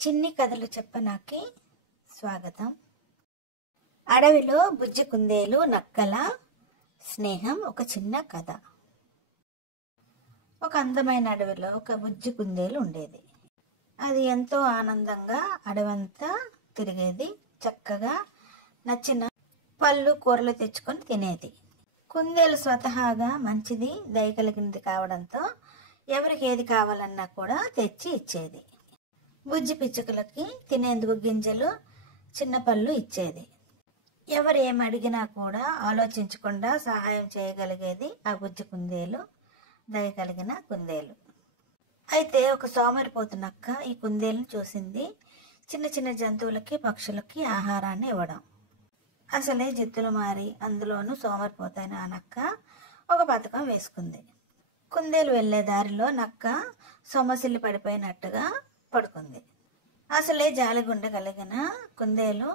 చిన్ని కథలు చెప్పనాకి స్వాగతం. అడవిలో బుజ్జి కుందేలు నక్కల స్నేహం ఒక చిన్న కథ. ఒక అందమైన అడవిలో ఒక బుజ్జి కుందేలు ఉండేది. అది ఎంతో ఆనందంగా అడవంతా తిరిగేది. చక్కగా నచ్చిన పళ్ళు కూరలు తెచ్చుకొని తినేది. కుందేలు స్వతహాగా మంచిది, దయ కలిగినది కావడంతో ఎవరికి ఏది కావాలన్నా కూడా తెచ్చి ఇచ్చేది. బుజ్జి పిచ్చుకలకి తినేందుకు గింజలు, చిన్న పళ్ళు ఇచ్చేది. ఎవరు ఏం అడిగినా కూడా ఆలోచించకుండా సహాయం చేయగలిగేది ఆ బుజ్జి కుందేలు, దయ కలిగిన కుందేలు. అయితే ఒక సోమరిపోతు నక్క ఈ కుందేలుని చూసింది. చిన్న చిన్న జంతువులకి, పక్షులకి ఆహారాన్ని ఇవ్వడం. అసలే జిత్తులు మారి అందులోనూ సోమరిపోతైన ఆ నక్క ఒక పథకం వేసుకుంది. కుందేలు వెళ్లే దారిలో నక్క సొమ్మసిల్లి పడిపోయినట్టుగా పడుకుంది. అసలే జాలిగుండె కలిగిన కుందేలు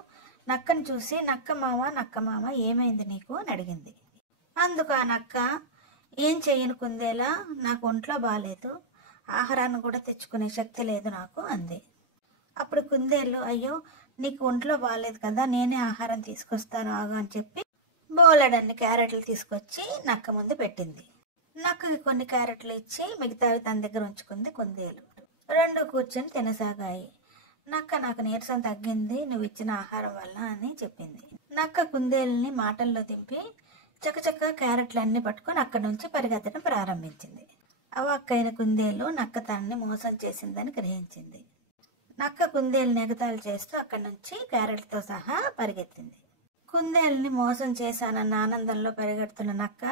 నక్కను చూసి నక్క మామ ఏమైంది నీకు అని అడిగింది. అందుకు ఆ నక్క, ఏం చెయ్యను కుందేలా, నాకు ఒంట్లో బాగాలేదు, ఆహారాన్ని కూడా తెచ్చుకునే శక్తి లేదు నాకు అంది. అప్పుడు కుందేలు, అయ్యో నీకు ఒంట్లో బాగాలేదు కదా, నేనే ఆహారం తీసుకొస్తాను ఆగు అని చెప్పి బోలెడన్ని క్యారెట్లు తీసుకొచ్చి నక్క ముందు పెట్టింది. నక్కకి కొన్ని క్యారెట్లు ఇచ్చి మిగతావి తన దగ్గర ఉంచుకుంది కుందేలు. రెండు కూర్చొని తినసాగాయి. నక్క, నాకు నీరసం తగ్గింది నువ్వు ఇచ్చిన ఆహారం వల్ల అని చెప్పింది. నక్క కుందేలుని మాటల్లో దింపి చకచక్క క్యారెట్లు అన్ని పట్టుకొని అక్కడి నుంచి పరిగెత్తడం ప్రారంభించింది. అవాక్కైన కుందేలు నక్క తనని మోసం చేసిందని గ్రహించింది. నక్క కుందేలుని ఎగతాళి చేస్తూ అక్కడి నుంచి క్యారెట్లతో సహా పరిగెత్తింది. కుందేలుని మోసం చేశానన్న ఆనందంలో పరిగెడుతున్న నక్క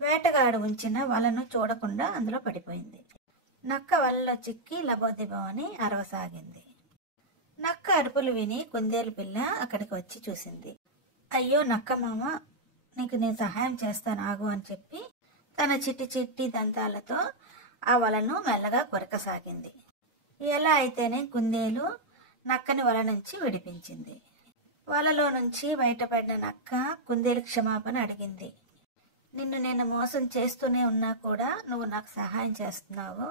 వేటగాడు ఉంచిన వలను చూడకుండా అందులో పడిపోయింది. నక్క వలలో చిక్కి లబోదిబోని అరవసాగింది. నక్క అరుపులు విని కుందేలు పిల్ల అక్కడికి వచ్చి చూసింది. అయ్యో నక్క మామ, నీకు నేను సహాయం చేస్తాను ఆగు అని చెప్పి తన చిట్టి చిట్టి దంతాలతో ఆ వలను మెల్లగా కొరకసాగింది. ఎలా అయితేనే కుందేలు నక్కని వల నుంచి విడిపించింది. వలలో నుంచి బయటపడిన నక్క కుందేలు క్షమాపణ అడిగింది. నిన్ను నేను మోసం చేస్తూనే ఉన్నా కూడా నువ్వు నాకు సహాయం చేస్తున్నావు,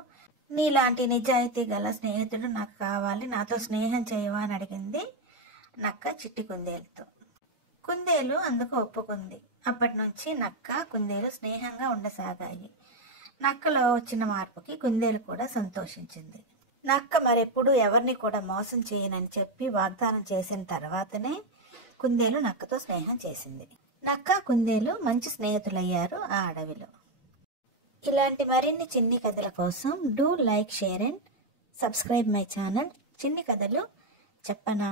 నీలాంటి నిజాయితీ గల స్నేహితుడు నాకు కావాలి, నాతో స్నేహం చేయవా అని అడిగింది నక్క చిట్టి కుందేలుతో. కుందేలు అందుకు ఒప్పుకుంది. అప్పటి నుంచి నక్క కుందేలు స్నేహంగా ఉండసాగాయి. నక్కలో వచ్చిన మార్పుకి కుందేలు కూడా సంతోషించింది. నక్క మరెప్పుడు ఎవరిని కూడా మోసం చేయనని చెప్పి వాగ్దానం చేసిన తర్వాతనే కుందేలు నక్కతో స్నేహం చేసింది. నక్క కుందేలు మంచి స్నేహితులయ్యారు ఆ అడవిలో. ఇలాంటి మరిన్ని చిన్ని కథల కోసం do like, share and subscribe my channel చిన్ని కథలు చెప్పనా.